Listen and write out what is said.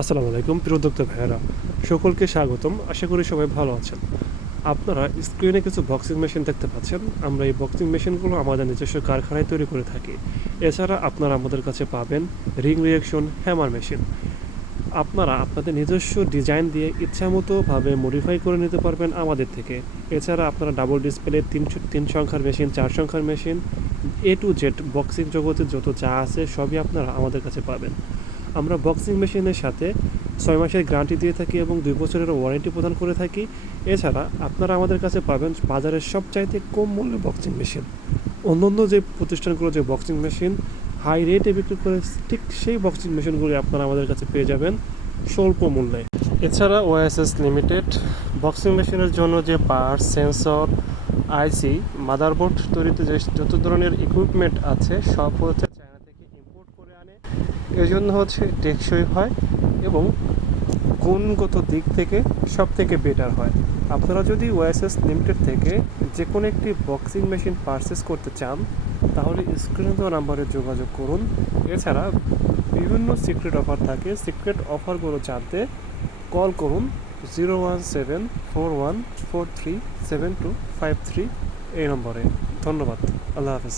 আসসালামু আলাইকুম প্রিয় উদ্যোক্তা ভাইয়েরা, সকলকে স্বাগতম। আশা করি সবাই ভালো আছেন। আপনারা স্ক্রিনে কিছু বক্সিং মেশিন দেখতে পাচ্ছেন। আমরা এই বক্সিং মেশিনগুলো আমাদের নিজস্ব কারখানায় তৈরি করে থাকি। এছাড়া আপনারা আমাদের কাছে পাবেন রিং রিয়াকশন হ্যামার মেশিন। আপনারা আপনাদের নিজস্ব ডিজাইন দিয়ে ইচ্ছামতোভাবে মডিফাই করে নিতে পারবেন আমাদের থেকে। এছাড়া আপনারা ডাবল ডিসপ্লে তিন সংখ্যার মেশিন, 4 সংখ্যার machine, A to Z boxing জগতে যত যা আছে সবই আপনারা আমাদের কাছে পাবেন। আমরা বক্সিং মেশিনের সাথে 6 মাসের গ্যারান্টি দিয়ে থাকি এবং 2 বছরের ওয়ারেন্টি প্রদান করে থাকি। এছাড়া আপনারা আমাদের কাছে পাবেন বাজারের সবচাইতে কম মূল্যে বক্সিং মেশিন। অন্যান্য যে প্রতিষ্ঠানগুলো যে বক্সিং মেশিন হাই রেটে বিক্রি করে, ঠিক সেই বক্সিং মেশিনগুলি আপনারা আমাদের কাছে পেয়ে যাবেন স্বল্প মূল্যে। এছাড়া ওএসএস লিমিটেড বক্সিং মেশিনের জন্য যে পাওয়ার সেন্সর, আইসি, মাদারবোর্ড তৈরিতে যে যত ধরনের ইকুইপমেন্ট আছে সব হচ্ছে চায়না থেকে ইম্পোর্ট করে আনে। এই জন্য হচ্ছে টেকসই হয় এবং গুণগত দিক থেকে সব থেকে বেটার হয়। আপনারা যদি ওএসএস লিমিটেড থেকে যে কোনো একটি বক্সিং মেশিন পারচেস করতে চান তাহলে স্ক্রিনে দেওয়া নাম্বারে যোগাযোগ করুন। এছাড়া বিভিন্ন সিক্রেট অফার থাকে, সিক্রেট অফারগুলো জানতে কল করুন 01741437253 এই নম্বরে। ধন্যবাদ। আল্লাহ হাফেজ।